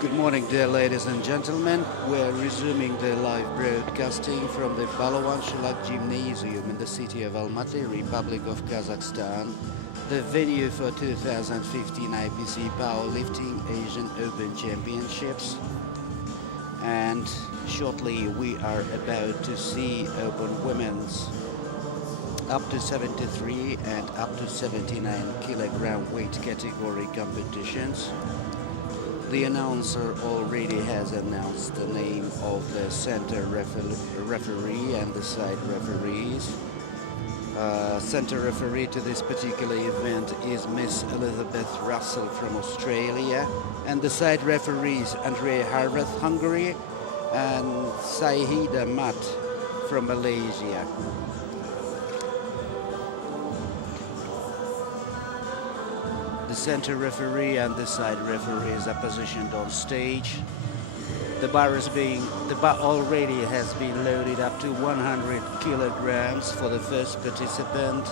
Good morning, dear ladies and gentlemen. We're resuming the live broadcasting from the Balawan Shulak Gymnasium in the city of Almaty, Republic of Kazakhstan, the venue for 2015 IPC Powerlifting Asian Open Championships. And shortly we are about to see Open Women's up to 73 and up to 79 kilogram weight category competitions. The announcer already has announced the name of the center referee and the side referees. Center referee to this particular event is Miss Elizabeth Russell from Australia, and the side referees Andrea Harvath, Hungary, and Saihida Mat from Malaysia. The center referee and the side referees are positioned on stage. The bar already has been loaded up to 100 kilograms for the first participant.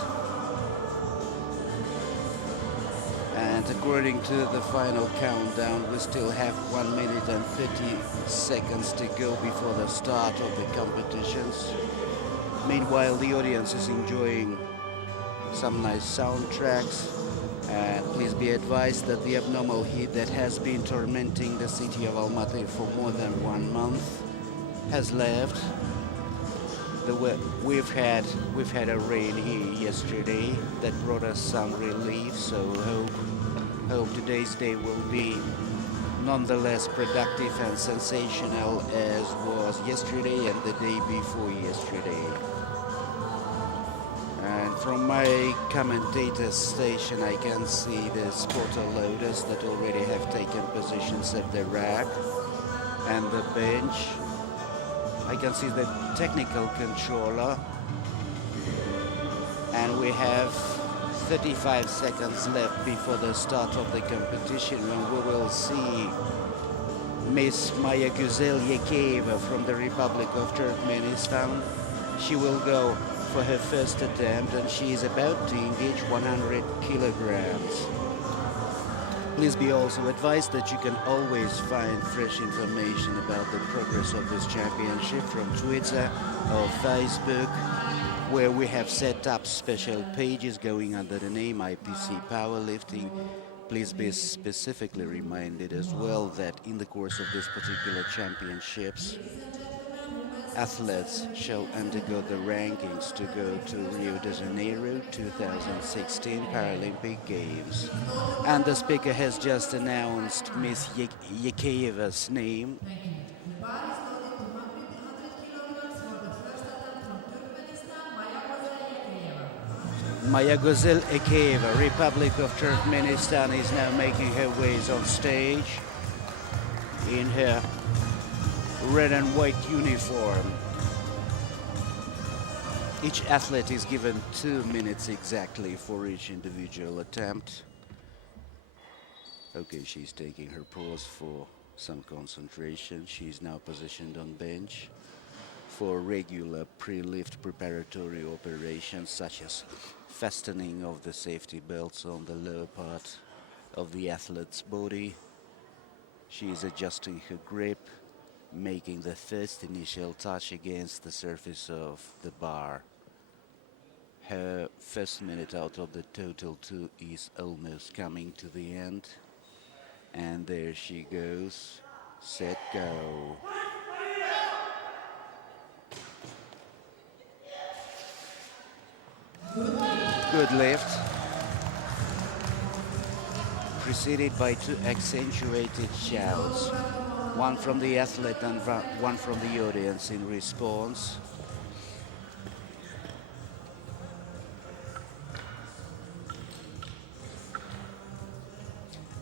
And according to the final countdown, we still have 1 minute and 30 seconds to go before the start of the competitions. Meanwhile, the audience is enjoying some nice soundtracks. And please be advised that the abnormal heat that has been tormenting the city of Almaty for more than 1 month has left. We've had a rain here yesterday that brought us some relief, so hope today's day will be nonetheless productive and sensational as was yesterday and the day before yesterday. And from my commentator station, I can see the spotter loaders that already have taken positions at the rack and the bench. I can see the technical controller. And we have 35 seconds left before the start of the competition, when we will see Miss Maya Guzel Yekeyeva from the Republic of Turkmenistan. She will go for her first attempt, and she is about to engage 100 kilograms. Please be also advised that you can always find fresh information about the progress of this championship from Twitter or Facebook, where we have set up special pages going under the name IPC Powerlifting. Please be specifically reminded as well that in the course of this particular championships, athletes shall undergo the rankings to go to Rio de Janeiro 2016 Paralympic Games. And the speaker has just announced Miss Yekeyeva's name. Maya Guzel Yekeyeva, Republic of Turkmenistan, is now making her ways on stage in her red and white uniform. Each athlete is given 2 minutes exactly for each individual attempt. Okay, she's taking her pause for some concentration. She's now positioned on bench for regular pre-lift preparatory operations, such as fastening of the safety belts on the lower part of the athlete's body. She is adjusting her grip, making the first initial touch against the surface of the bar. Her first minute out of the total 2 is almost coming to the end. And there she goes. Set, go. Good lift. Preceded by 2 accentuated shouts. One from the athlete and one from the audience in response.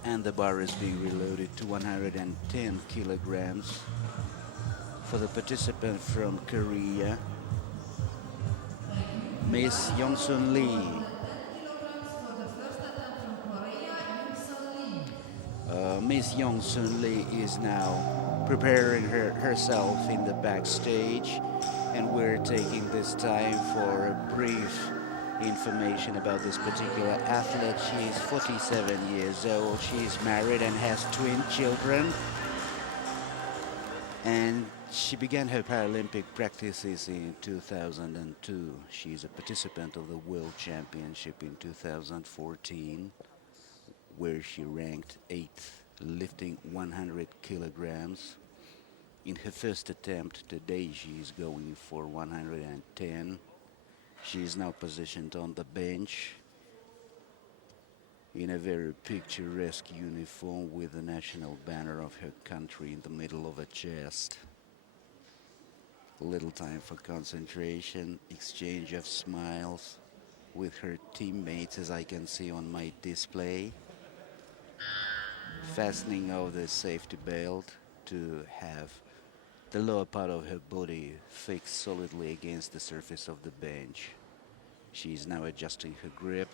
And the bar is being reloaded to 110 kilograms for the participant from Korea, Miss Youngsun Lee. Miss Youngsun Lee is now preparing herself in the backstage, and we're taking this time for a brief information about this particular athlete. She is 47 years old. She is married and has twin children. And she began her Paralympic practices in 2002. She is a participant of the World Championship in 2014, where she ranked 8th, lifting 100 kilograms. In her first attempt today, she is going for 110. She is now positioned on the bench in a very picturesque uniform with the national banner of her country in the middle of her chest. Little time for concentration, exchange of smiles with her teammates, as I can see on my display. Fastening of the safety belt to have the lower part of her body fixed solidly against the surface of the bench. She is now adjusting her grip,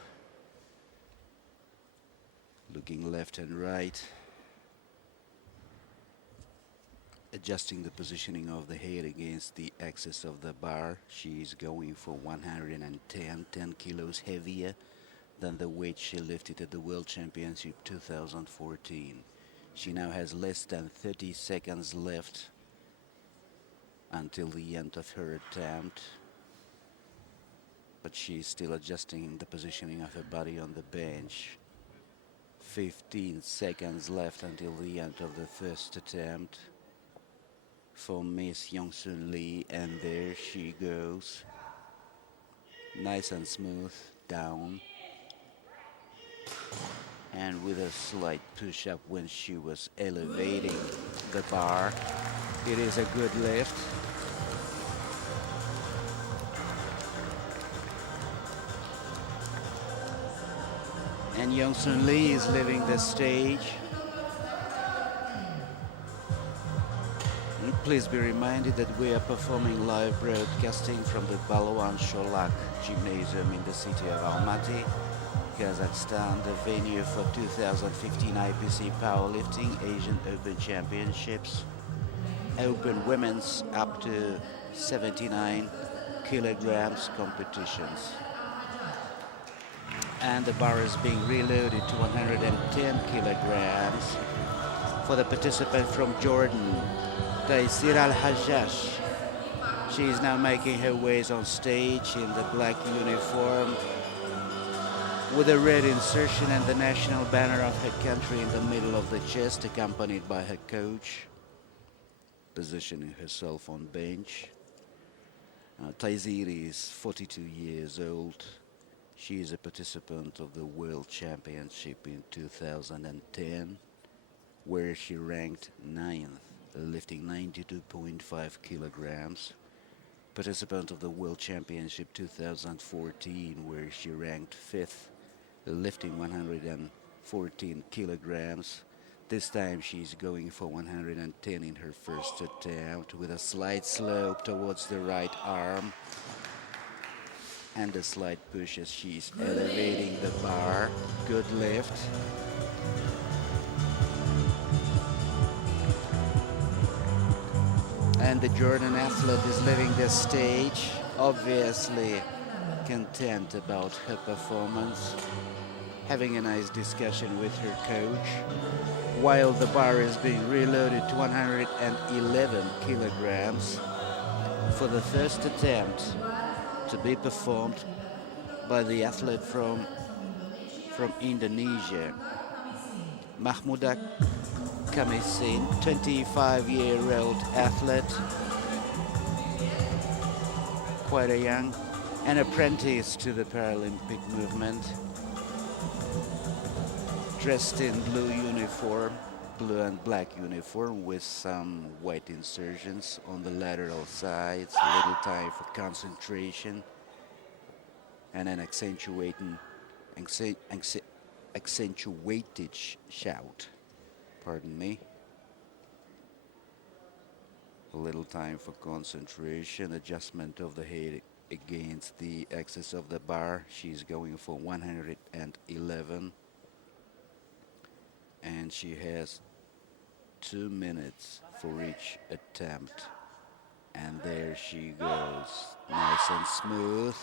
looking left and right, adjusting the positioning of the head against the axis of the bar. She is going for 110, 10 kilos heavier than the weight she lifted at the World Championship 2014. She now has less than 30 seconds left until the end of her attempt, but she is still adjusting the positioning of her body on the bench. 15 seconds left until the end of the first attempt for Miss Youngsun Lee, and there she goes. Nice and smooth, down. And with a slight push-up when she was elevating the bar. It is a good lift. And Youngsun Lee is leaving the stage. And please be reminded that we are performing live broadcasting from the Balwan Sholak Gymnasium in the city of Almaty, Kazakhstan, the venue for 2015 IPC Powerlifting Asian Open Championships. Open women's up to 79 kilograms competitions. And the bar is being reloaded to 110 kilograms for the participant from Jordan, Taysir Al-Hajjash. She is now making her ways on stage in the black uniform with a red insertion and the national banner of her country in the middle of the chest, accompanied by her coach, positioning herself on bench. Taysir is 42 years old. She is a participant of the World Championship in 2010, where she ranked 9th, lifting 92.5 kilograms. Participant of the World Championship 2014, where she ranked 5th, lifting 114 kilograms. This time she's going for 110 in her first attempt, with a slight slope towards the right arm and a slight push as she's elevating the bar. Good lift. And the Jordan athlete is leaving the stage, obviously content about her performance, having a nice discussion with her coach, while the bar is being reloaded to 111 kilograms for the first attempt to be performed by the athlete from Indonesia, Mahmuda Kamisin, 25-year-old athlete, quite a young, an apprentice to the Paralympic movement, dressed in blue uniform, blue and black uniform with some white insertions on the lateral sides, little time for concentration, and an accentuated shout. Pardon me. A little time for concentration, adjustment of the head against the axis of the bar. She's going for 111. And she has 2 minutes for each attempt. And there she goes. Nice and smooth.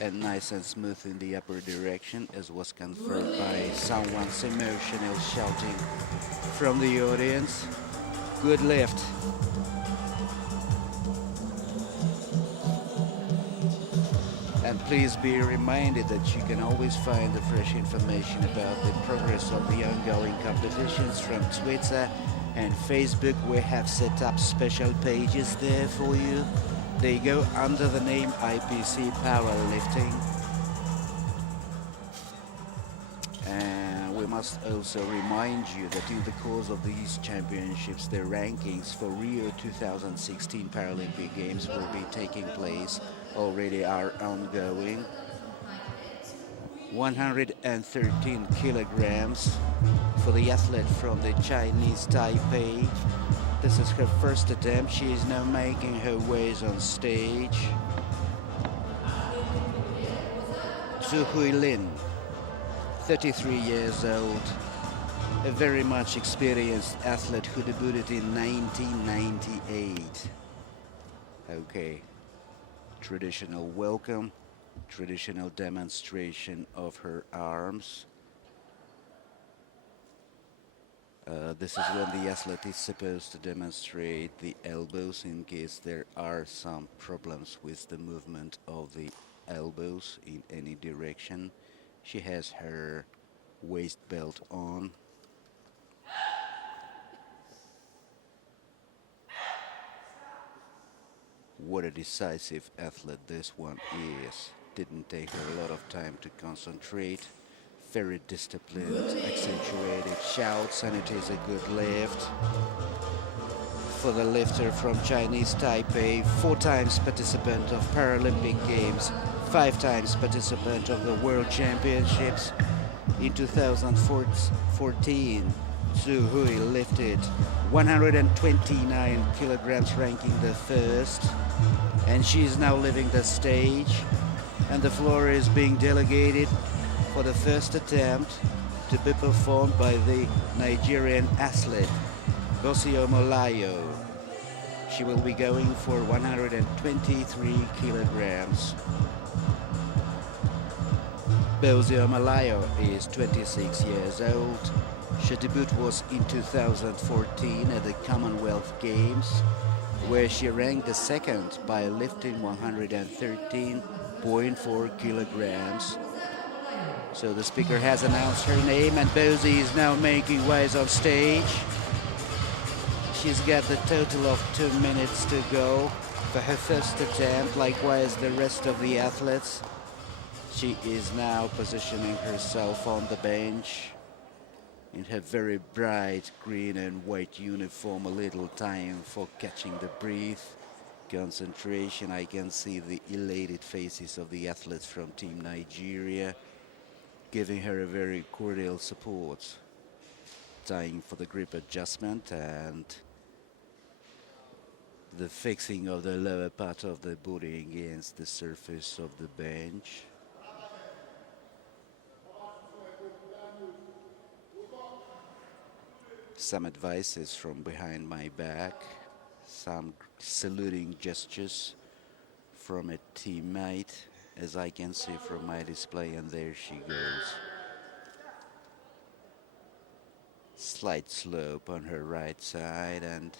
And nice and smooth in the upper direction, as was confirmed by someone's emotional shouting from the audience. Good lift. And please be reminded that you can always find the fresh information about the progress of the ongoing competitions from Twitter and Facebook. We have set up special pages there for you. They go under the name IPC Powerlifting. And we must also remind you that in the course of these championships, the rankings for Rio 2016 Paralympic Games will be taking place, already are ongoing. 113 kilograms for the athlete from the Chinese Taipei. This is her first attempt. She is now making her ways on stage. Zhu Huilin, 33 years old, a very much experienced athlete who debuted in 1998. Okay, traditional welcome, traditional demonstration of her arms. This is when the athlete is supposed to demonstrate the elbows in case there are some problems with the movement of the elbows in any direction. She has her waist belt on. What a decisive athlete this one is. Didn't take her a lot of time to concentrate. Very disciplined, accentuated shouts, and it is a good lift. For the lifter from Chinese Taipei, 4 times participant of Paralympic Games, 5 times participant of the World Championships. In 2014, Zhu Hui lifted 129 kilograms, ranking the first, and she is now leaving the stage, and the floor is being delegated for the first attempt to be performed by the Nigerian athlete, Bosio Molayo. She will be going for 123 kilograms. Bosio Molayo is 26 years old. Her debut was in 2014 at the Commonwealth Games, where she ranked the second by lifting 113.4 kilograms. So the speaker has announced her name, and Bosie is now making ways on stage. She's got the total of 2 minutes to go for her first attempt, likewise the rest of the athletes. She is now positioning herself on the bench in her very bright green and white uniform. A little time for catching the breath, concentration. I can see the elated faces of the athletes from Team Nigeria, giving her a very cordial support. Time for the grip adjustment and the fixing of the lower part of the body against the surface of the bench. Some advices from behind my back, some saluting gestures from a teammate, as I can see from my display, and there she goes. Slight slope on her right side, and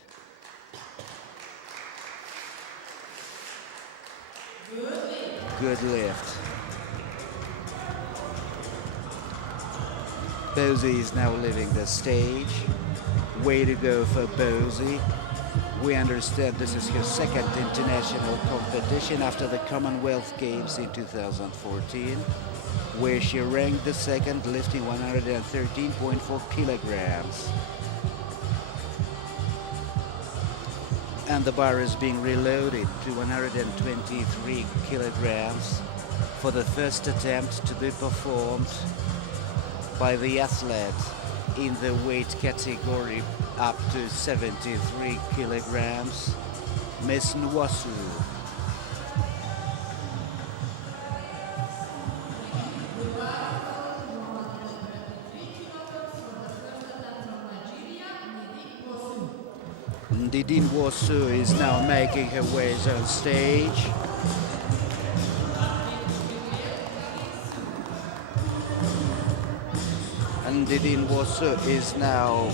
good lift. Bosie is now leaving the stage. Way to go for Bosie. We understand this is her second international competition after the Commonwealth Games in 2014, where she ranked the second, lifting 113.4 kilograms. And the bar is being reloaded to 123 kilograms for the first attempt to be performed by the athlete in the weight category up to 73 kilograms, Miss Nwasu. Ndidi Nwasu is now making her way on stage. And Ndidi Nwasu is now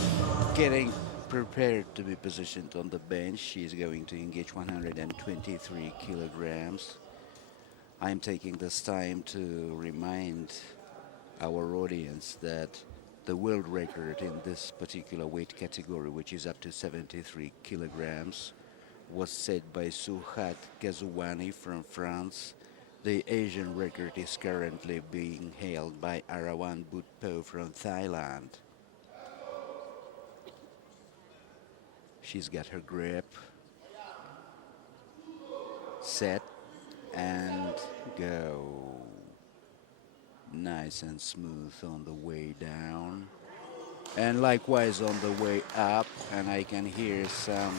getting prepared to be positioned on the bench. She is going to engage 123 kilograms. I'm taking this time to remind our audience that the world record in this particular weight category, which is up to 73 kilograms, was set by Suhat Gazouani from France. The Asian record is currently being held by Arawan Butpo from Thailand. She's got her grip, set, and go. Nice and smooth on the way down, and likewise on the way up. And I can hear some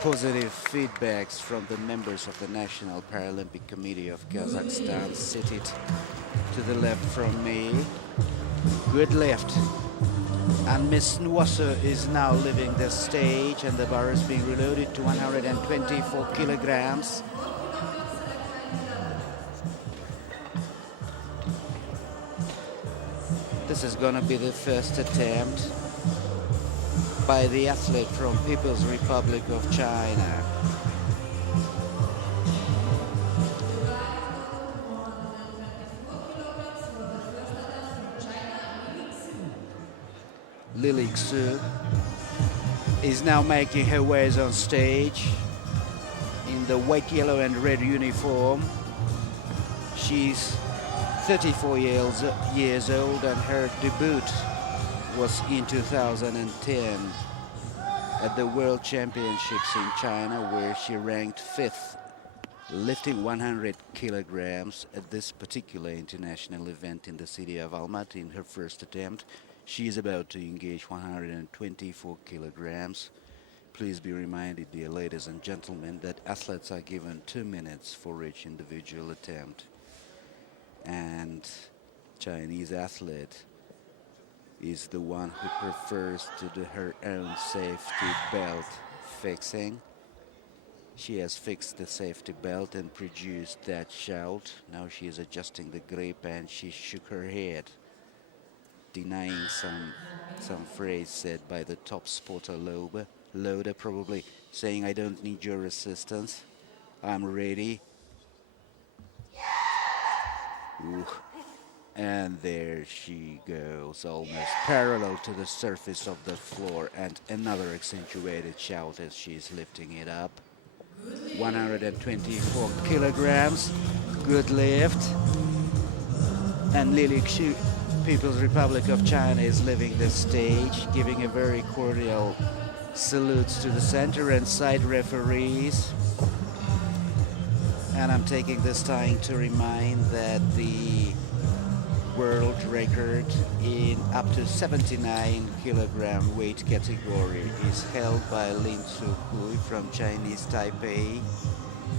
positive feedbacks from the members of the National Paralympic Committee of Kazakhstan, seated to the left from me. Good lift. And Miss Nwasa is now leaving the stage, and the bar is being reloaded to 124 kilograms. This is going to be the first attempt by the athlete from People's Republic of China. Lily Xu is now making her ways on stage in the white, yellow and red uniform. She's 34 years old, and her debut was in 2010 at the World Championships in China, where she ranked 5th, lifting 100 kilograms at this particular international event in the city of Almaty. In her first attempt, she is about to engage 124 kilograms. Please be reminded, dear ladies and gentlemen, that athletes are given 2 minutes for each individual attempt. And Chinese athlete is the one who prefers to do her own safety belt fixing. She has fixed the safety belt and produced that shout. Now she is adjusting the grip, and she shook her head, denying some phrase said by the top spotter loader, probably saying, "I don't need your assistance, I'm ready." Ooh. And there she goes, almost parallel to the surface of the floor, and another accentuated shout as she's lifting it up. 124 kilograms, good lift. And Lily Xu, People's Republic of China, is leaving the stage, giving a very cordial salutes to the center and side referees. And I'm taking this time to remind that the world record in up to 79 kilogram weight category is held by Lin Suhui from Chinese Taipei,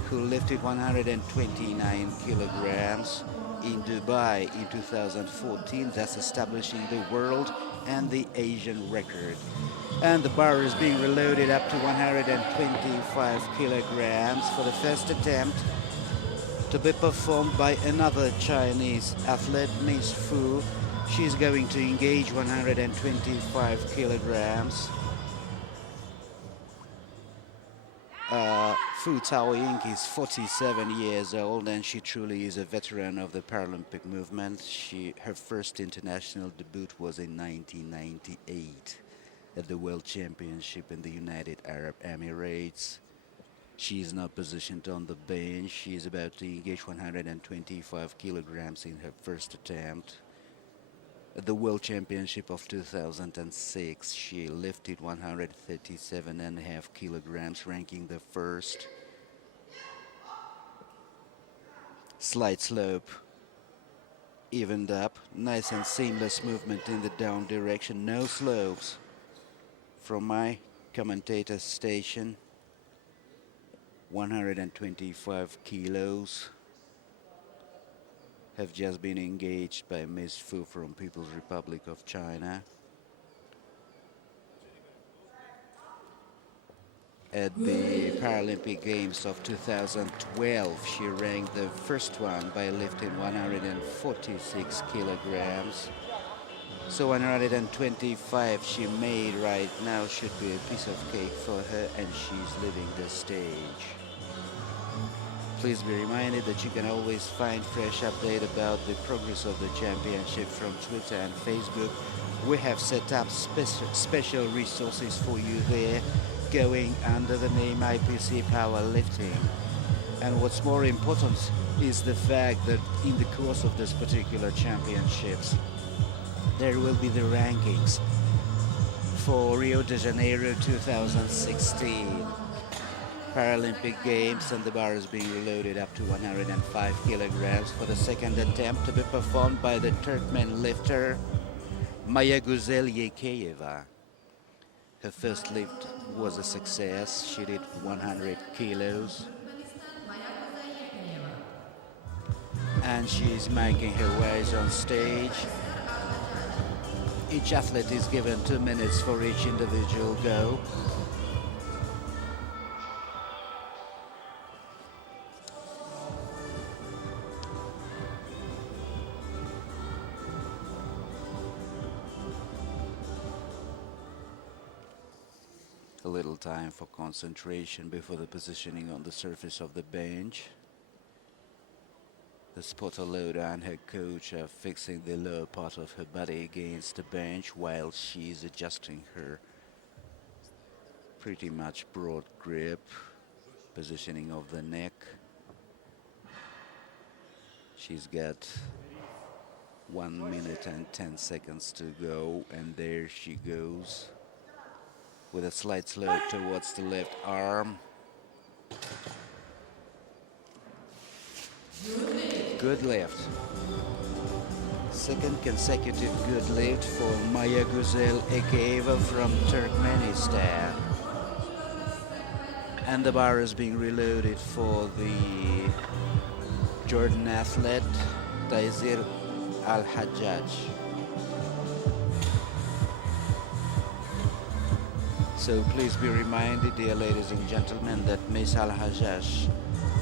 who lifted 129 kilograms in Dubai in 2014, thus establishing the world and the Asian record. And the bar is being reloaded up to 125 kilograms for the first attempt, to be performed by another Chinese athlete, Miss Fu. She's going to engage 125 kilograms. Fu Taoying is 47 years old, and she truly is a veteran of the Paralympic movement. Her first international debut was in 1998 at the World Championship in the United Arab Emirates. She is now positioned on the bench. She is about to engage 125 kilograms in her first attempt. At the World Championship of 2006, she lifted 137.5 kilograms, ranking the first. Slight slope, evened up, nice and seamless movement in the down direction, no slopes. From my commentator station, 125 kilos have just been engaged by Miss Fu from People's Republic of China. At the Paralympic Games of 2012, she ranked the first one by lifting 146 kilograms. So 125 she made right now should be a piece of cake for her, and she's leaving the stage. Please be reminded that you can always find fresh update about the progress of the championship from Twitter and Facebook. We have set up special resources for you there, going under the name IPC Powerlifting. And what's more important is the fact that in the course of this particular championships, there will be the rankings for Rio de Janeiro 2016 Paralympic Games, and the bar is being reloaded up to 105 kilograms for the second attempt to be performed by the Turkmen lifter Maya Guzel Yekeyeva. Her first lift was a success. She did 100 kilos. And she is making her ways on stage. Each athlete is given 2 minutes for each individual go. A little time for concentration before the positioning on the surface of the bench. The spotter loader and her coach are fixing the lower part of her body against the bench while she's adjusting her pretty much broad grip, positioning of the neck. She's got 1 minute and 10 seconds to go, and there she goes with a slight slope towards the left arm. Good lift. Second consecutive good lift for Maya Guzel Ekeyeva from Turkmenistan. And the bar is being reloaded for the Jordan athlete Taizir Al-Hajjaj. So please be reminded, dear ladies and gentlemen, that Miss Al-Hajjaj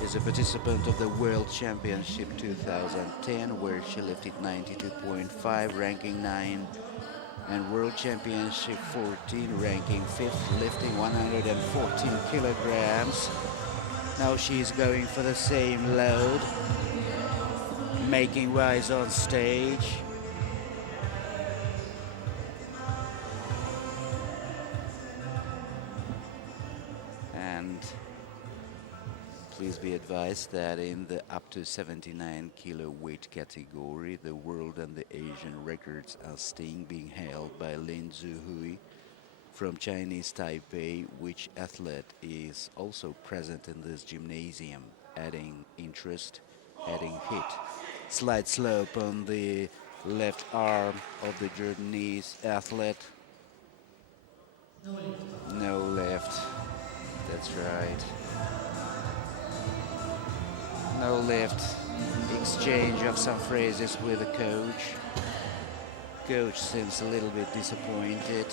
is a participant of the World Championship 2010, where she lifted 92.5, ranking 9, and World Championship 14, ranking 5th, lifting 114 kilograms. Now she's going for the same load, making rise on stage. And please be advised that in the up to 79 kilo weight category, the world and the Asian records are still being held by Lin Zuhui from Chinese Taipei, which athlete is also present in this gymnasium, adding interest, adding hit. Slight slope on the left arm of the Jordanese athlete. No lift. That's right. No lift. Exchange of some phrases with the coach. Coach seems a little bit disappointed.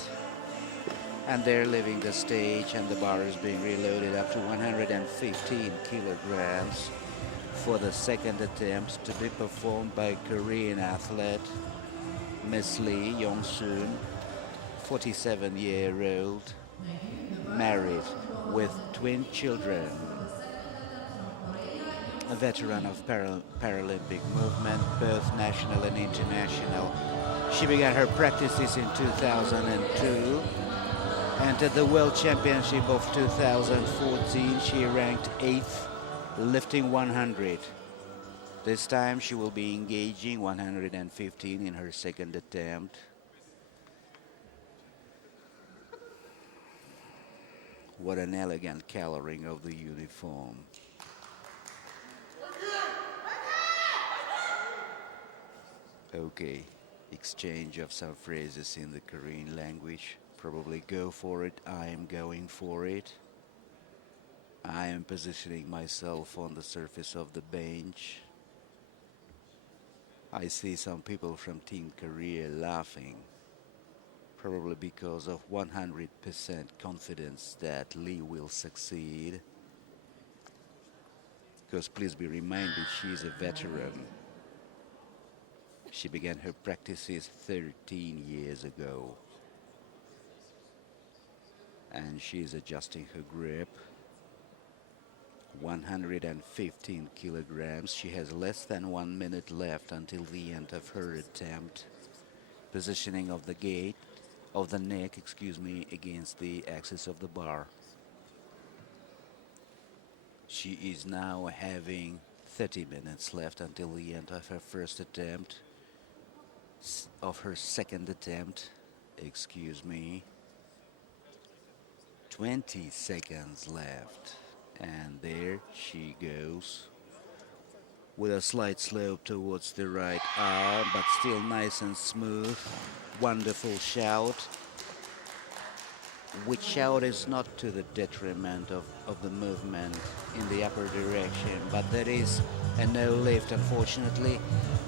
And they're leaving the stage, and the bar is being reloaded up to 115 kilograms for the second attempt to be performed by Korean athlete Miss Lee Yong-soon, 47-year-old, married with twin children, a veteran of Paralympic movement, both national and international. She began her practices in 2002. Entered the World Championship of 2014. She ranked 8th, lifting 100. This time she will be engaging 115 in her second attempt. What an elegant coloring of the uniform. Okay, exchange of some phrases in the Korean language. Probably go for it. I am going for it. I am positioning myself on the surface of the bench. I see some people from Team Korea laughing, probably because of 100% confidence that Lee will succeed. Because please be reminded, she's a veteran. She began her practices 13 years ago. And she's adjusting her grip. 115 kilograms. She has less than 1 minute left until the end of her attempt. Positioning of the neck, against the axis of the bar. She is now having 30 minutes left until the end of her first attempt, of her second attempt, 20 seconds left. And there she goes with a slight slope towards the right arm, but still nice and smooth. Wonderful shout, which shout is not to the detriment of the movement in the upper direction, but that is a no lift, unfortunately.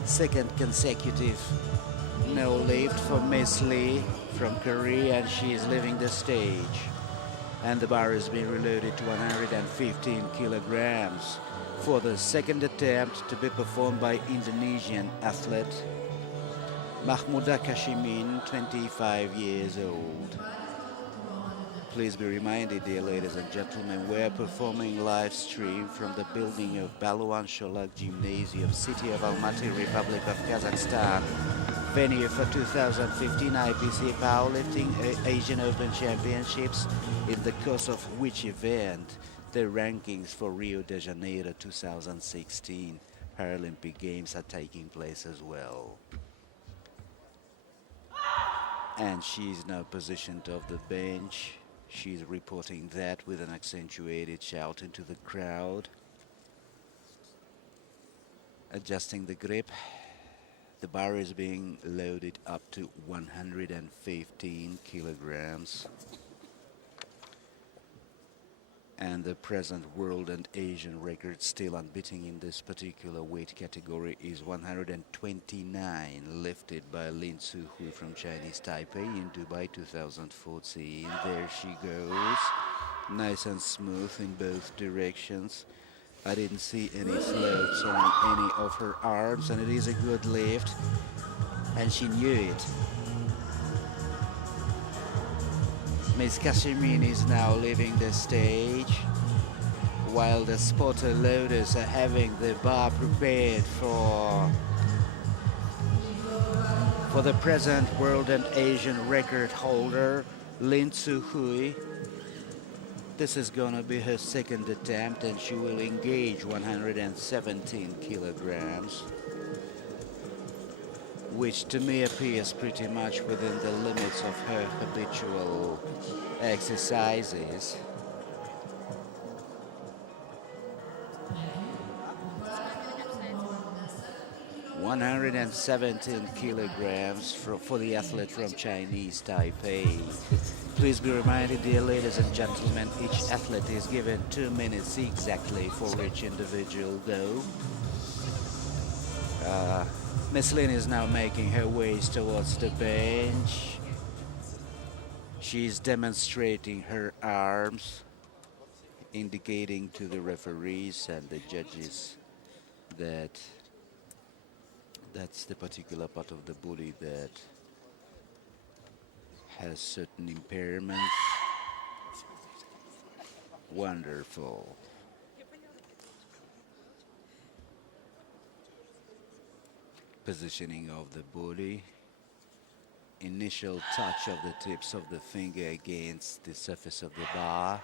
Second consecutive no lift for Miss Lee from Korea, and she is leaving the stage. And the bar has been reloaded to 115 kilograms for the second attempt, to be performed by Indonesian athlete Mahmuda Kashimin, 25 years old. Please be reminded, dear ladies and gentlemen, we are performing live stream from the building of Baluan Sholak Gymnasium, city of Almaty, Republic of Kazakhstan. Venue for 2015 IPC Powerlifting Asian Open Championships, in the course of which event the rankings for Rio de Janeiro 2016 Paralympic Games are taking place as well. And she's now positioned off the bench. She's reporting that with an accentuated shout into the crowd. Adjusting the grip. The bar is being loaded up to 115 kilograms. And the present world and Asian record, still unbeaten in this particular weight category, is 129, lifted by Lin Suhui from Chinese Taipei in Dubai 2014. There she goes, nice and smooth in both directions. I didn't see any slopes on any of her arms, and it is a good lift, and she knew it. Miss Kashimin is now leaving the stage, while the spotter loaders are having the bar prepared for the present world and Asian record holder, Lin Suhui. This is gonna be her second attempt, and she will engage 117 kilograms, which to me appears pretty much within the limits of her habitual exercises. $117 kilograms for the athlete from Chinese Taipei. Please be reminded, dear ladies and gentlemen, each athlete is given 2 minutes exactly for each individual though. Miss Lin is now making her ways towards the bench. She's demonstrating her arms, indicating to the referees and the judges that that's the particular part of the body that has certain impairments. Wonderful. Positioning of the body. Initial touch of the tips of the finger against the surface of the bar.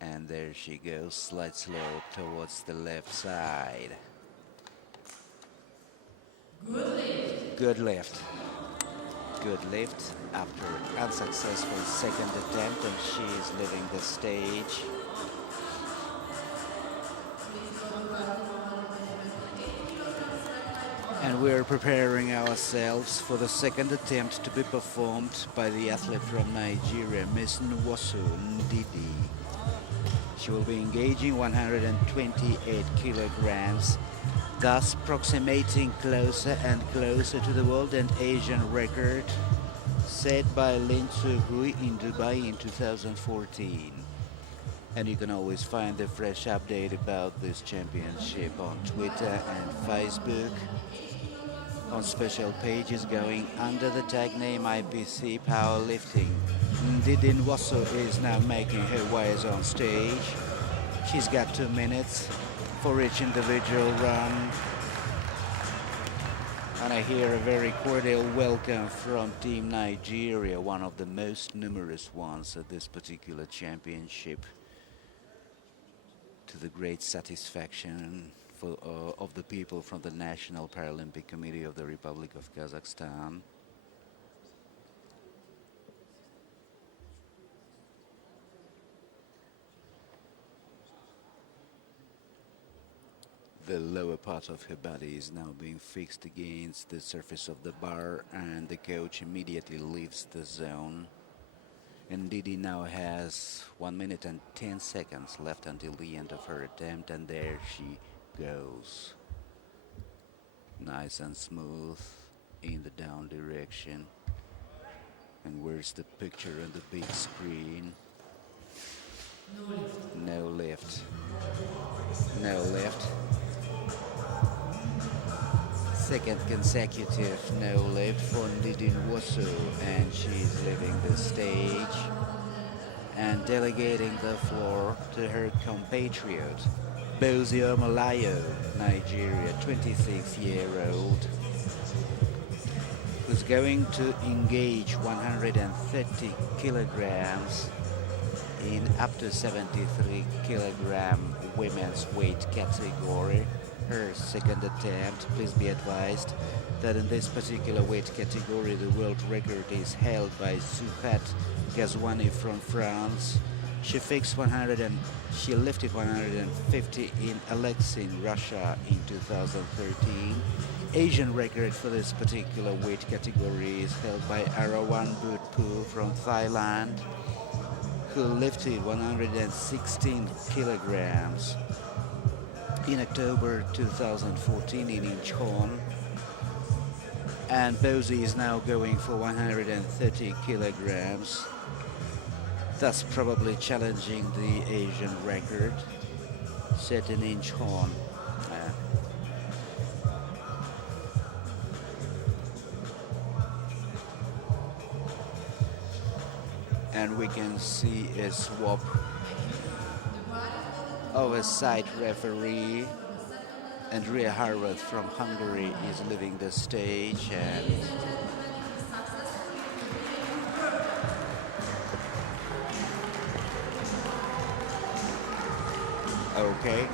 And there she goes, slight slope towards the left side. Good lift. Good lift after an unsuccessful second attempt, and she's leaving the stage. And we're preparing ourselves for the second attempt to be performed by the athlete from Nigeria, Miss Nwosu Ndidi. She will be engaging 128 kilograms, thus approximating closer and closer to the world and Asian record set by Lin Suhui in Dubai in 2014. And you can always find the fresh update about this championship on Twitter and Facebook. on special pages going under the tag name IPC Powerlifting. Ndidi Nwosu is now making her ways on stage. She's got 2 minutes for each individual run. And I hear a very cordial welcome from Team Nigeria, one of the most numerous ones at this particular championship, to the great satisfaction of the people from the National Paralympic Committee of the Republic of Kazakhstan. The lower part of her body is now being fixed against the surface of the bar, and the coach immediately leaves the zone. And Didi now has 1 minute and 10 seconds left until the end of her attempt, and there she goes. Nice and smooth in the down direction. And where's the picture on the big screen? No lift. No lift. Second consecutive no lift for Ndidi Nwosu, and she's leaving the stage and delegating the floor to her compatriot, Bozio Malayo, Nigeria, 26-year-old, who's going to engage 130 kilograms in up to 73 kilogram women's weight category. Her second attempt. Please be advised that in this particular weight category the world record is held by Souhat Ghazouani from France. She lifted 150 in Alexei in Russia in 2013. Asian record for this particular weight category is held by Arawan Butpu from Thailand, who lifted 116 kilograms in October 2014 in Incheon. And Bozy is now going for 130 kilograms, thus probably challenging the Asian record set in Incheon. And we can see a swap of a side referee. Andrea Harvard from Hungary is leaving the stage, and okay.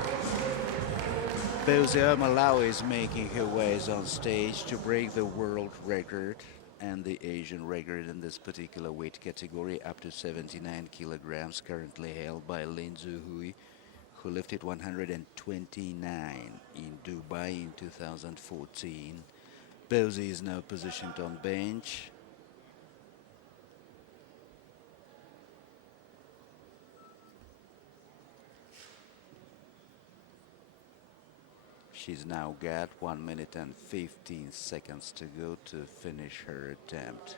Bozio Malawi is making her ways on stage to break the world record and the Asian record in this particular weight category up to 79 kilograms, currently held by Lin Zuhui, who lifted 129 in Dubai in 2014. Bozy is now positioned on bench. She's now got 1 minute and 15 seconds to go to finish her attempt.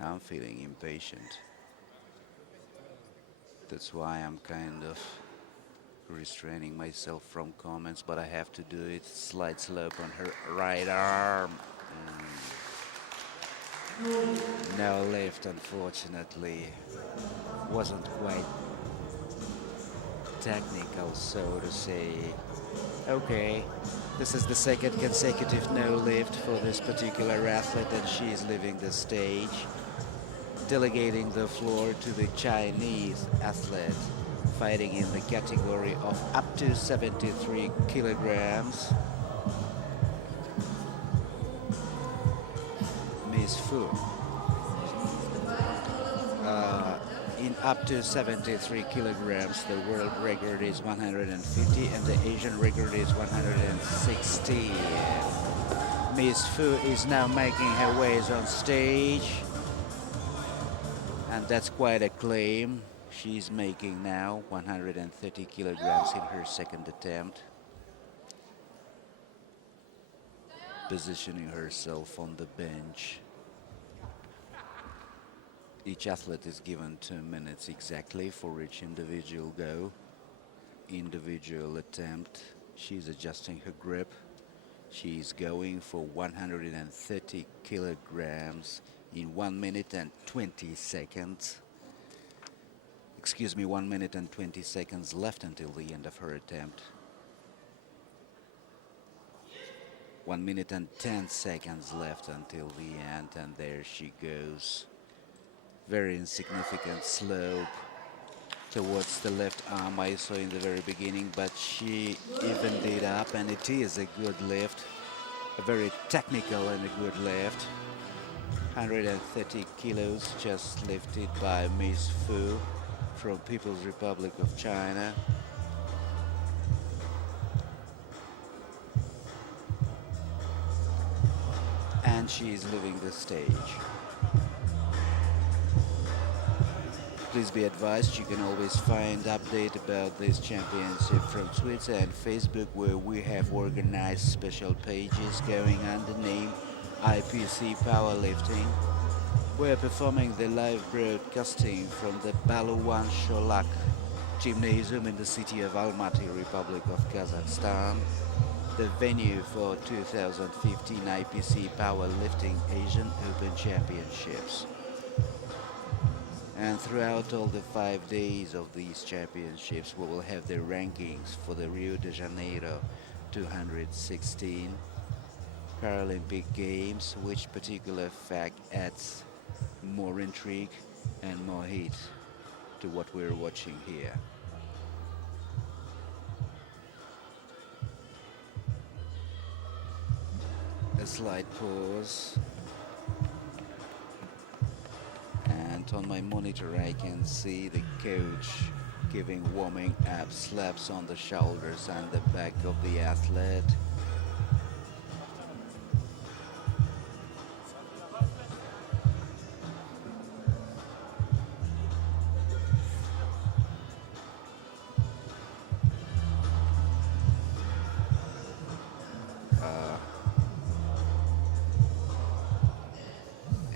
I'm feeling impatient. That's why I'm kind of restraining myself from comments, but I have to do it. Slight slope on her right arm. No lift, unfortunately. Wasn't quite technical, so to say. Okay, this is the second consecutive no lift for this particular athlete, and she is leaving the stage, delegating the floor to the Chinese athlete fighting in the category of up to 73 kilograms. Miss Fu. In up to 73 kilograms, the world record is 150 and the Asian record is 160. Miss Fu is now making her ways on stage, and that's quite a claim. She's making now 130 kilograms in her second attempt, positioning herself on the bench. Each athlete is given 2 minutes exactly for each individual go. individual attempt. She's adjusting her grip. She's going for 130 kilograms in 1 minute and 20 seconds. Excuse me, 1 minute and 20 seconds left until the end of her attempt. 1 minute and 10 seconds left until the end, and there she goes. Very insignificant slope towards the left arm I saw in the very beginning, but she evened it up, and it is a good lift, a very technical and a good lift. 130 kilos just lifted by Miss Fu from People's Republic of China. And she is leaving the stage. Please be advised, you can always find update about this championship from Twitter and Facebook, where we have organized special pages going under the name IPC Powerlifting. We're performing the live broadcasting from the Baluwan Sholak Gymnasium in the city of Almaty, Republic of Kazakhstan, the venue for 2015 IPC Powerlifting Asian Open Championships. And throughout all the 5 days of these championships, we will have the rankings for the Rio de Janeiro 216 Paralympic Games, which particular fact adds more intrigue and more heat to what we're watching here. A slight pause, and on my monitor I can see the coach giving warming up slaps on the shoulders and the back of the athlete.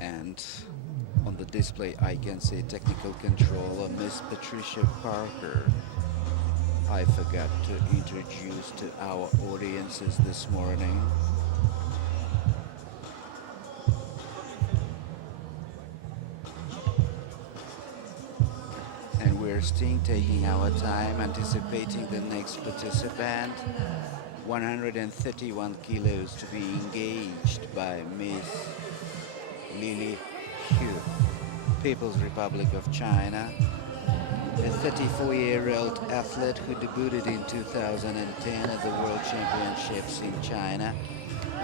And on the display I can see technical controller Miss Patricia Parker. I forgot to introduce to our audiences this morning. And we're still taking our time, anticipating the next participant. 131 kilos to be engaged by Miss Lily Hu, People's Republic of China, a 34-year-old athlete who debuted in 2010 at the World Championships in China,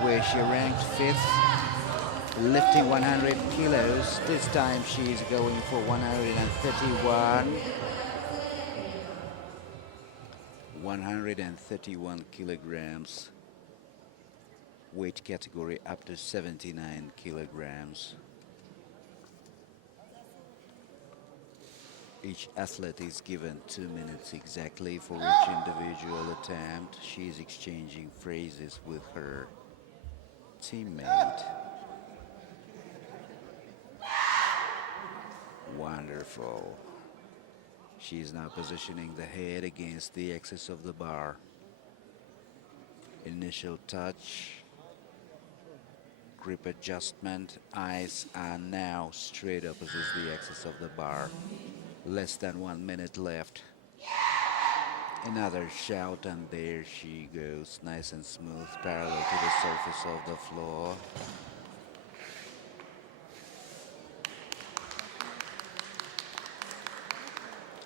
where she ranked 5th, lifting 100 kilos. This time she is going for 131 kilograms, weight category up to 79 kilograms. Each athlete is given 2 minutes exactly for each individual attempt. She is exchanging phrases with her teammate. Wonderful. She is now positioning the head against the axis of the bar. Initial touch, grip adjustment, eyes are now straight opposite the axis of the bar. Less than 1 minute left. Another shout, and there she goes, nice and smooth, parallel to the surface of the floor.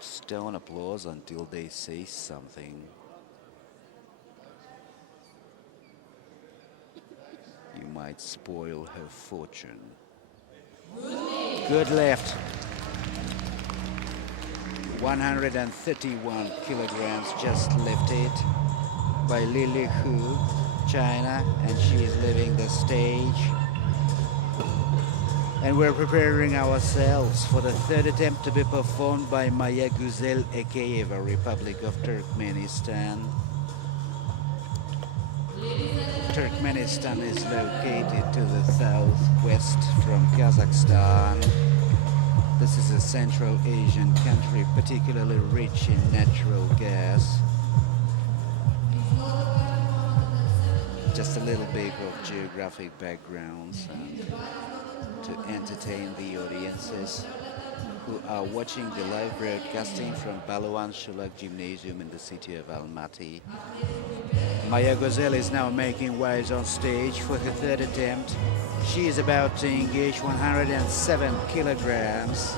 Just don't applause until they say something. You might spoil her fortune. Good lift. 131 kilograms just lifted by Lily Hu, China, and she is leaving the stage. And we're preparing ourselves for the third attempt to be performed by Maya Güzel Ekeyeva, Republic of Turkmenistan. Turkmenistan is located to the southwest from Kazakhstan. This is a Central Asian country particularly rich in natural gas. Just a little bit of geographic backgrounds and to entertain the audiences who are watching the live broadcasting from Baluan Shulak Gymnasium in the city of Almaty. Maya Gozelle is now making waves on stage for her third attempt. She is about to engage 107 kilograms.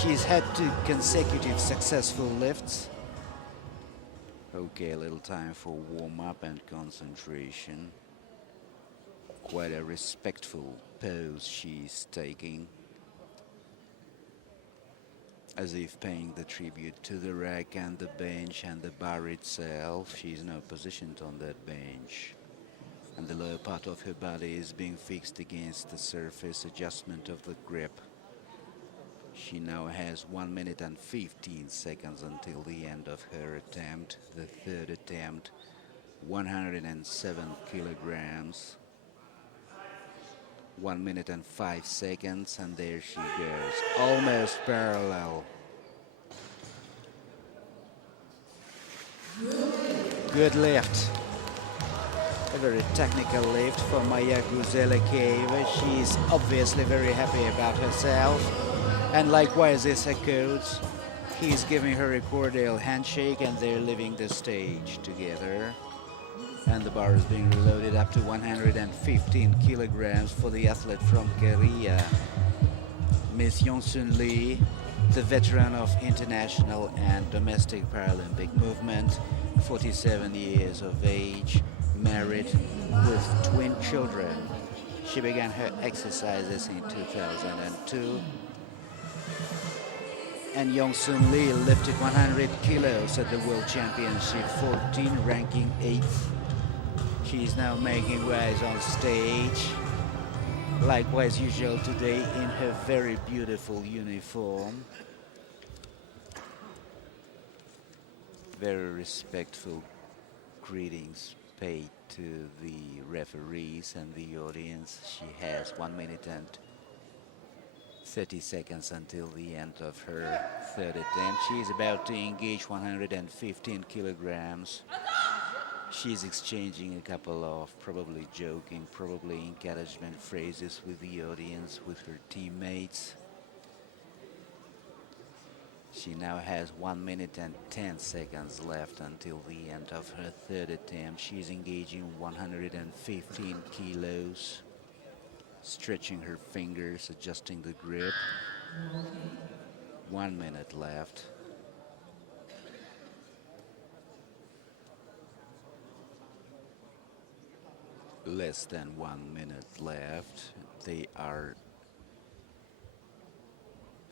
She's had 2 consecutive successful lifts. Okay, a little time for warm-up and concentration. Quite a respectful pose she's taking, as if paying the tribute to the rack and the bench and the bar itself. She's now positioned on that bench, and the lower part of her body is being fixed against the surface adjustment of the grip. She now has 1 minute and 15 seconds until the end of her attempt, the third attempt, 107 kilograms. 1 minute and 5 seconds, and there she goes, almost parallel. Good lift. A very technical lift for Maya Guzelakieva. She's obviously very happy about herself, and likewise is her coach. He's giving her a cordial handshake, and they're leaving the stage together. And the bar is being reloaded up to 115 kilograms for the athlete from Korea, Miss Yong-Sun Lee, the veteran of international and domestic Paralympic movement, 47 years of age, married with twin children. She began her exercises in 2002. And Yong-Sun Lee lifted 100 kilos at the World Championship 14, ranking 8th. She is now making waves on stage, likewise usual today in her very beautiful uniform. Very respectful greetings paid to the referees and the audience. She has 1 minute and 30 seconds until the end of her third attempt. She is about to engage 115 kilograms. She's exchanging a couple of probably joking, probably encouragement phrases with the audience, with her teammates. She now has 1 minute and 10 seconds left until the end of her third attempt. She's engaging 115 kilos, stretching her fingers, adjusting the grip. 1 minute left. Less than 1 minute left. They are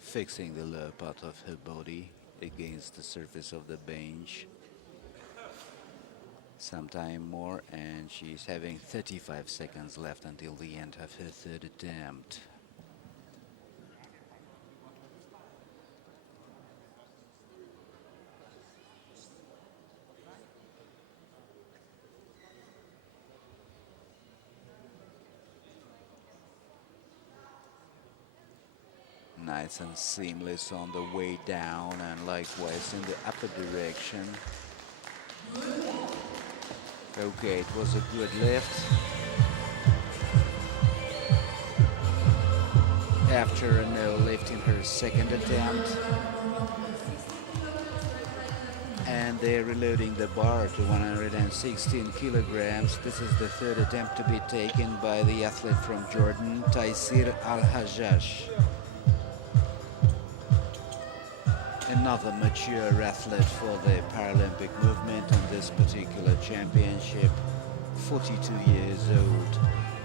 fixing the lower part of her body against the surface of the bench. Some time more, and she's having 35 seconds left until the end of her third attempt. Nice and seamless on the way down, and likewise in the upper direction. Okay, it was a good lift. After a no lift in her second attempt. And they're reloading the bar to 116 kilograms. This is the third attempt to be taken by the athlete from Jordan, Taysir Al-Hajjaj. Another mature athlete for the Paralympic movement in this particular championship, 42 years old.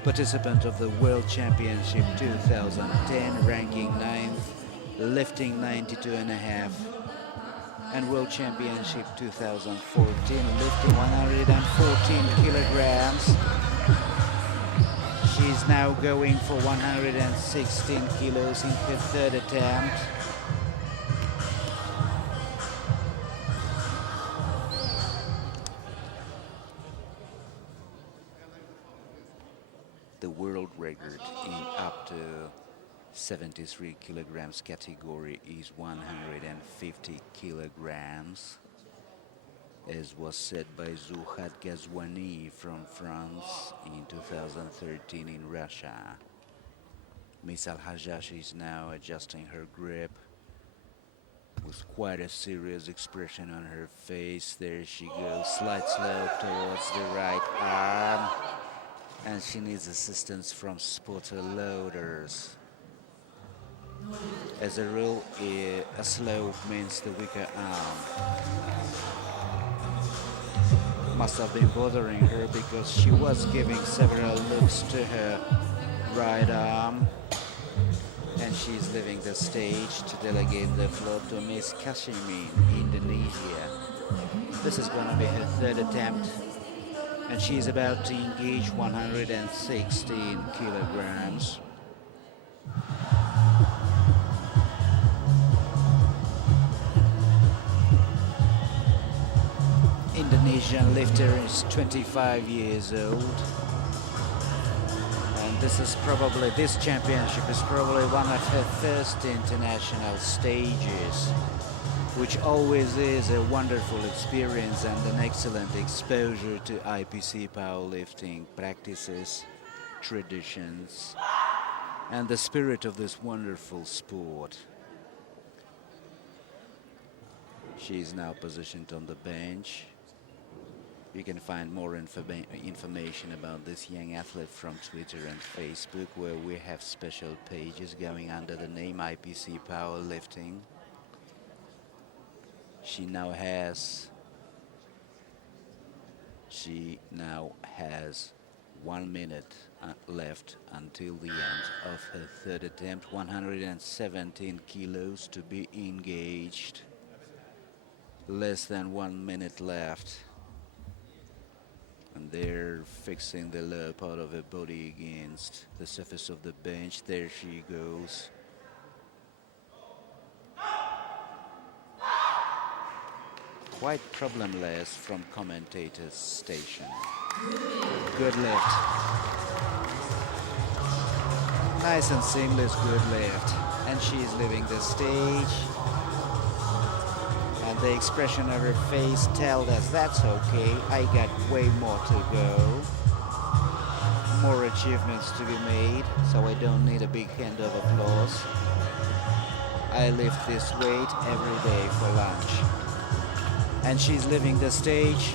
Participant of the World Championship 2010, ranking 9th, lifting 92.5, and World Championship 2014, lifting 114 kilograms. She's now going for 116 kilos in her third attempt. The world record in up to 73 kilograms category is 150 kilograms, as was said by Zouhad Ghazouani from France in 2013 in Russia. Miss Al-Hajjaj is now adjusting her grip with quite a serious expression on her face. There she goes, slight slope towards the right arm, and she needs assistance from spotter loaders. As a rule, a slope means the weaker arm. Must have been bothering her because she was giving several looks to her right arm, and she's leaving the stage to delegate the floor to Miss Kashimi, Indonesia. This is going to be her third attempt, and she's about to engage 116 kilograms. Indonesian lifter is 25 years old, and this championship is probably one of her first international stages, which always is a wonderful experience and an excellent exposure to IPC powerlifting practices, traditions, and the spirit of this wonderful sport. She is now positioned on the bench. You can find more information about this young athlete from Twitter and Facebook, where we have special pages going under the name IPC Powerlifting. She now has 1 minute left until the end of her third attempt. 117 kilos to be engaged. Less than 1 minute left. And they're fixing the lower part of her body against the surface of the bench. There she goes. Quite problemless from commentator's station. Good lift. Nice and seamless good lift. And she's leaving the stage. And the expression of her face tells us that's okay, I got way more to go. More achievements to be made, so I don't need a big hand of applause. I lift this weight every day for lunch. And she's leaving the stage.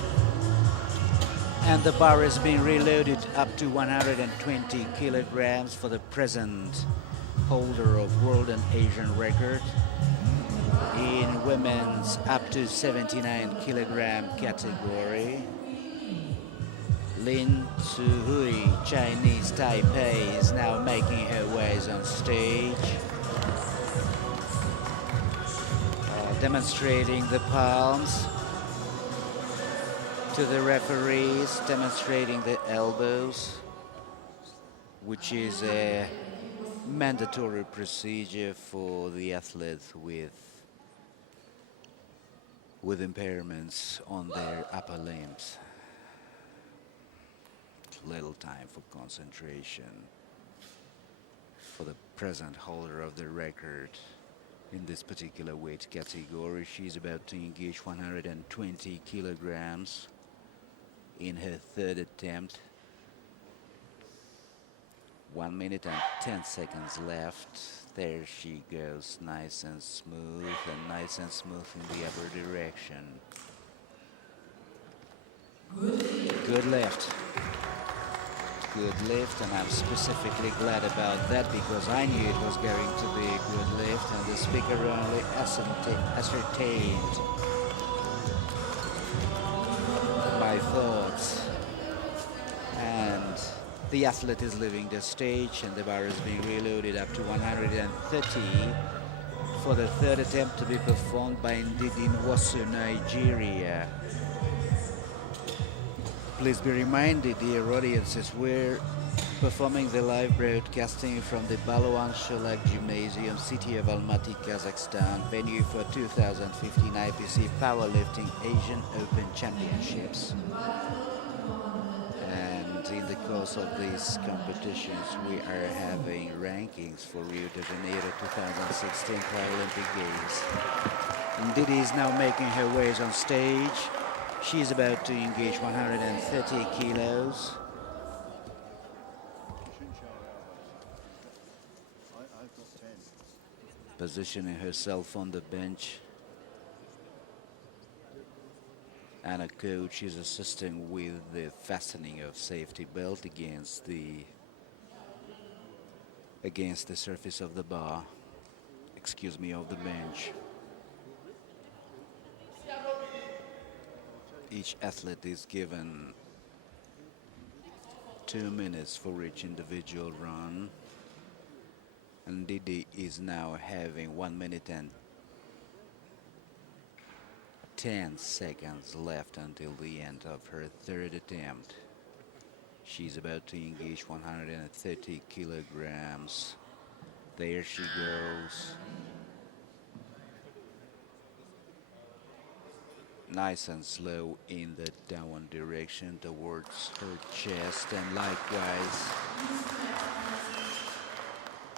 And the bar is being reloaded up to 120 kilograms for the present holder of world and Asian record in women's up to 79 kilogram category. Lin Suhui, Chinese Taipei, is now making her ways on stage, demonstrating the palms to the referees, demonstrating the elbows, which is a mandatory procedure for the athletes with impairments on their upper limbs. Little time for concentration for the present holder of the record in this particular weight category. She's about to engage 120 kilograms in her third attempt. 1 minute and 10 seconds left. There she goes, nice and smooth in the upper direction. Good lift. Good lift, and I'm specifically glad about that because I knew it was going to be a good lift, and the speaker only ascertained my thoughts. And the athlete is leaving the stage, and the bar is being reloaded up to 130 for the third attempt to be performed by Ndidi Nwosu, Nigeria. Please be reminded, dear audiences, we're performing the live broadcasting from the Balwan Sholak Gymnasium, city of Almaty, Kazakhstan, venue for 2015 IPC Powerlifting Asian Open Championships. And that in the course of these competitions we are having rankings for Rio de Janeiro 2016 Paralympic Games. And Didi is now making her ways on stage. She's about to engage 130 kilos. Positioning herself on the bench. And a coach is assisting with the fastening of safety belt against the surface of the bar, of the bench. Each athlete is given 2 minutes for each individual run, and Didi is now having 1 minute and 10 seconds left until the end of her third attempt. She's about to engage 130 kilograms. There she goes. Nice and slow in the downward direction towards her chest, and likewise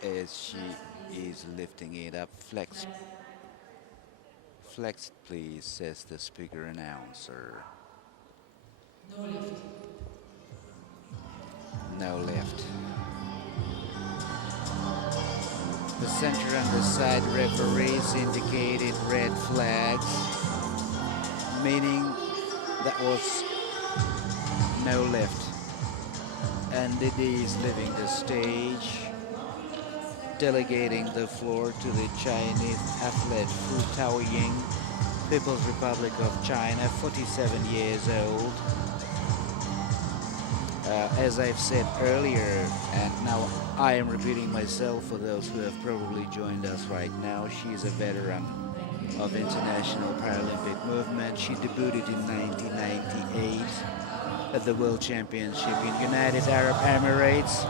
as she is lifting it up. Flex please, says the speaker announcer. No lift. The center and the side referees indicated red flags, meaning that was no lift. And Didi is leaving the stage, delegating the floor to the Chinese athlete Fu Taoying, People's Republic of China, 47 years old. As I've said earlier, and now I am repeating myself for those who have probably joined us right now, she is a veteran of international Paralympic movement. She debuted in 1998 at the World Championship in United Arab Emirates.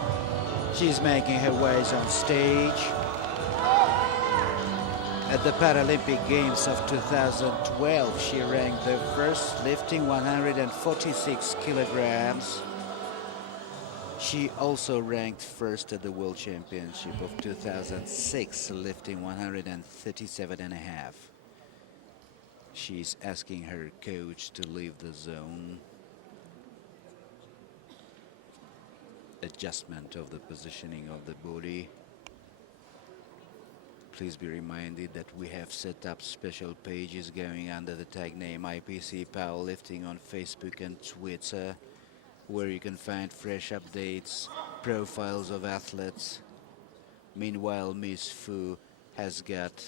She's making her ways on stage. At the Paralympic Games of 2012, she ranked the first, lifting 146 kilograms. She also ranked first at the World Championship of 2006, lifting 137.5. She's asking her coach to leave the zone. Adjustment of the positioning of the body. Please be reminded that we have set up special pages going under the tag name IPC Powerlifting on Facebook and Twitter, where you can find fresh updates, profiles of athletes. Meanwhile, Miss Fu has got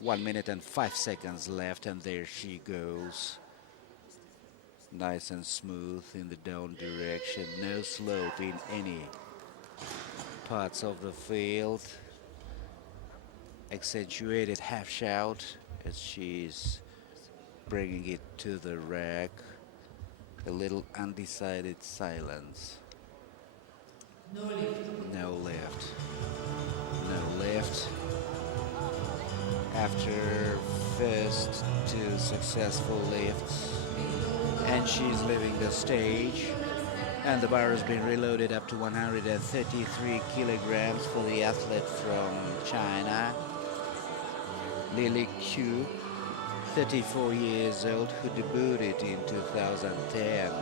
1 minute and 5 seconds left, and there she goes. Nice and smooth in the down direction, no slope in any parts of the field. Accentuated half shout as she's bringing it to the rack. A little undecided silence. No lift. No lift. No lift. After first 2 successful lifts, and she's leaving the stage, and the bar has been reloaded up to 133 kilograms for the athlete from China, Lili Qiu, 34 years old, who debuted in 2010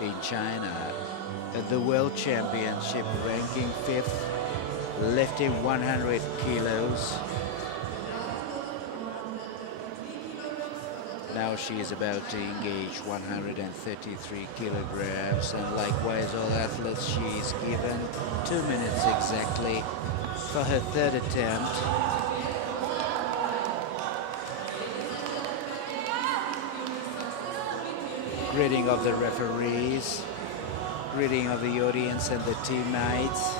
in China at the World Championship, ranking 5th, lifting 100 kilos. Now she is about to engage 133 kilograms, and likewise all athletes, she is given 2 minutes exactly for her third attempt. Greeting of the referees, greeting of the audience and the teammates.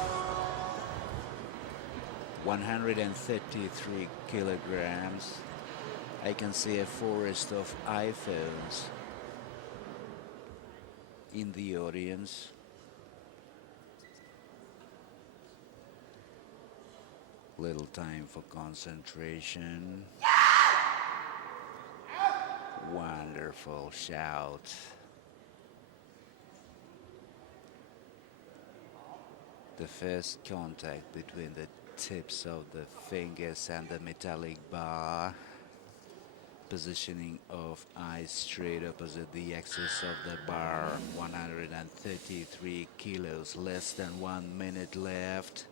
133 kilograms. I can see a forest of iPhones in the audience. Little time for concentration. Wonderful shout. The first contact between the tips of the fingers and the metallic bar. Positioning of eyes straight opposite the axis of the bar. 133 kilos, less than 1 minute left.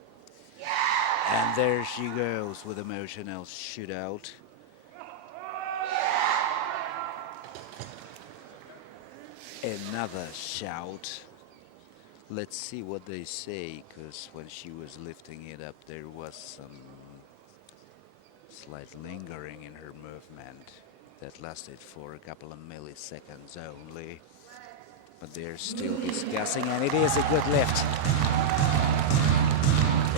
And there she goes with emotional shootout. Another shout. Let's see what they say, because when she was lifting it up, there was some slight lingering in her movement that lasted for a couple of milliseconds only. But they're still discussing, and it is a good lift.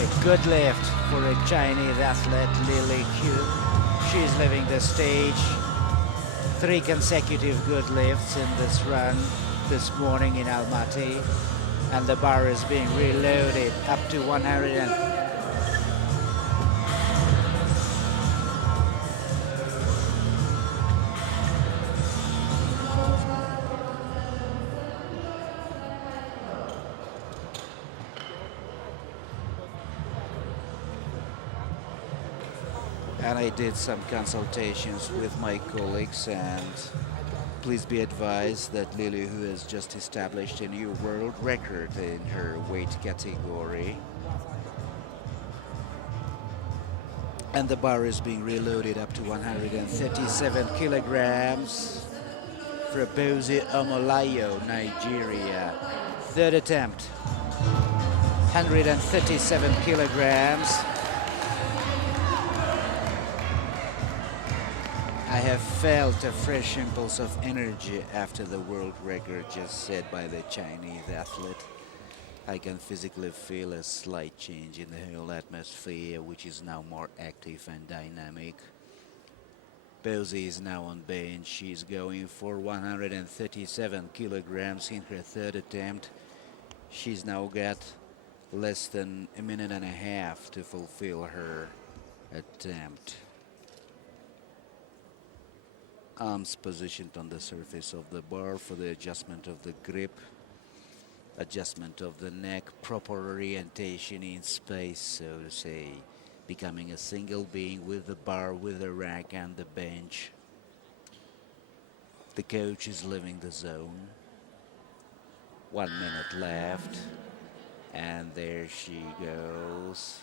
A good lift for a Chinese athlete, Lily Q. She's leaving the stage. 3 consecutive good lifts in this run this morning in Almaty. And the bar is being reloaded up to 100. And I did some consultations with my colleagues, and please be advised that Lily, who has just established a new world record in her weight category, and the bar is being reloaded up to 137 kilograms for Bozi Omolayo, Nigeria. Third attempt, 137 kilograms. I have felt a fresh impulse of energy after the world record just set by the Chinese athlete. I can physically feel a slight change in the whole atmosphere, which is now more active and dynamic. Bozi is now on bench. She's going for 137 kilograms in her third attempt. She's now got less than a minute and a half to fulfill her attempt. Arms positioned on the surface of the bar for the adjustment of the grip, adjustment of the neck, proper orientation in space, so to say, becoming a single being with the bar, with the rack and the bench. The coach is leaving the zone. 1 minute left, and there she goes.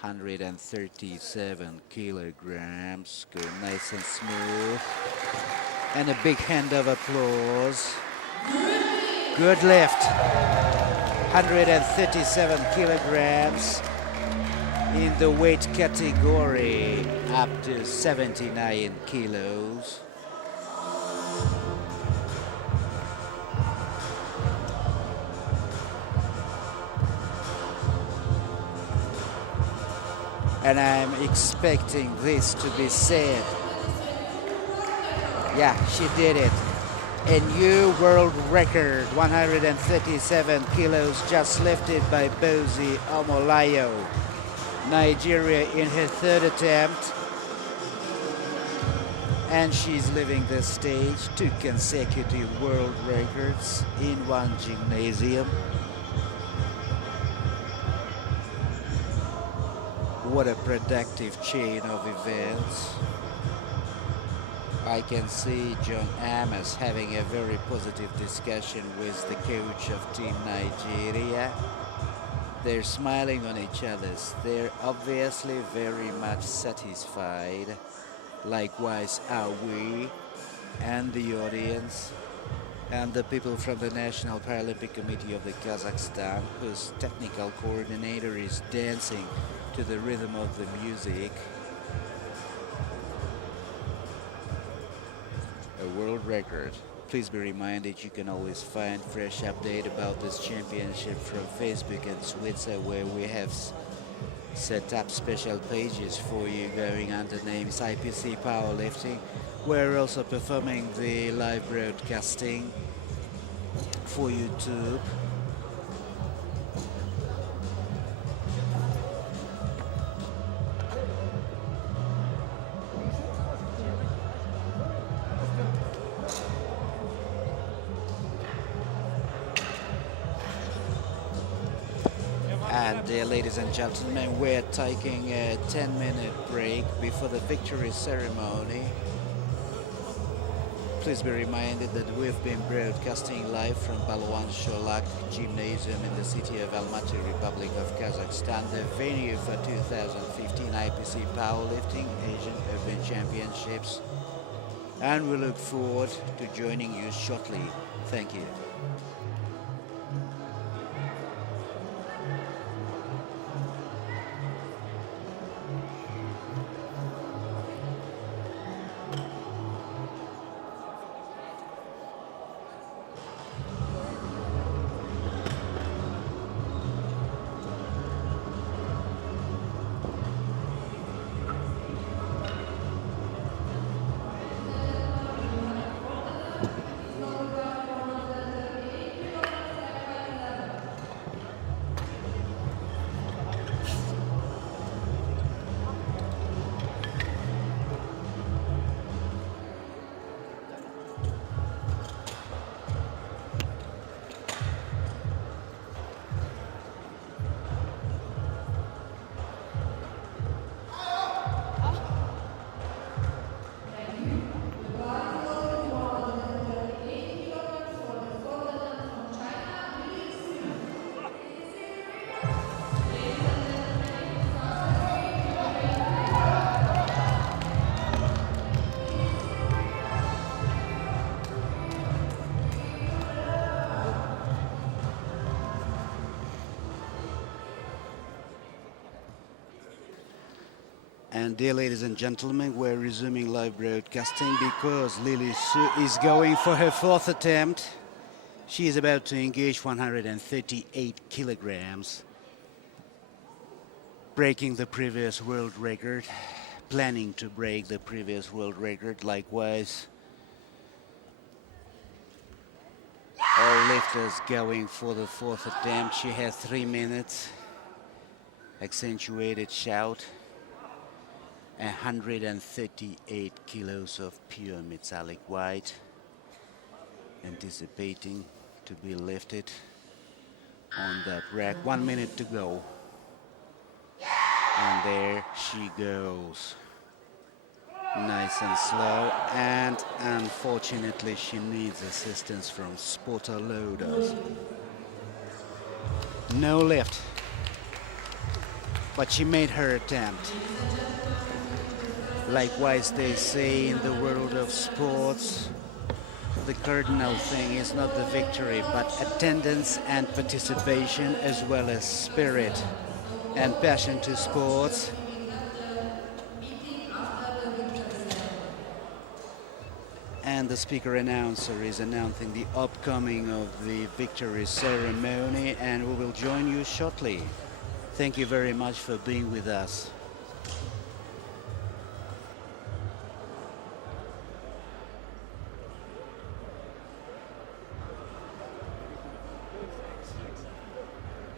137 kilograms, go nice and smooth. And a big hand of applause. Good lift. 137 kilograms in the weight category up to 79 kilos. And I'm expecting this to be said. Yeah, she did it. A new world record, 137 kilos just lifted by Bozi Omolayo, Nigeria, in her third attempt. And she's leaving the stage. 2 consecutive world records in one gymnasium. What a productive chain of events. I can see John Amos having a very positive discussion with the coach of Team Nigeria. They're smiling on each other. They're obviously very much satisfied. Likewise are we, and the audience, and the people from the National Paralympic Committee of the Kazakhstan, whose technical coordinator is dancing to the rhythm of the music. A world record. Please be reminded you can always find fresh update about this championship from Facebook and Twitter, where we have set up special pages for you going under names IPC Powerlifting. We're also performing the live broadcasting for YouTube. And ladies and gentlemen, we're taking a 10-minute break before the victory ceremony. Please be reminded that we've been broadcasting live from Balwan Sholak Gymnasium in the city of Almaty, Republic of Kazakhstan, the venue for 2015 IPC Powerlifting Asian Open Championships. And we look forward to joining you shortly. Thank you. And dear ladies and gentlemen, we're resuming live broadcasting because Lily Su is going for her fourth attempt. She is about to engage 138 kilograms, breaking the previous world record, planning to break the previous world record. Likewise, all lifters going for the fourth attempt. She has 3 minutes. Accentuated shout. 138 kilos of pure metallic white anticipating to be lifted on that rack. 1 minute to go. And there she goes. Nice and slow. And unfortunately, she needs assistance from spotter loaders. No lift. But she made her attempt. Likewise, they say in the world of sports, the cardinal thing is not the victory, but attendance and participation, as well as spirit and passion to sports. And the speaker announcer is announcing the upcoming of the victory ceremony, and we will join you shortly. Thank you very much for being with us.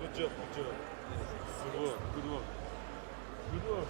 Good job. Good work. Good work.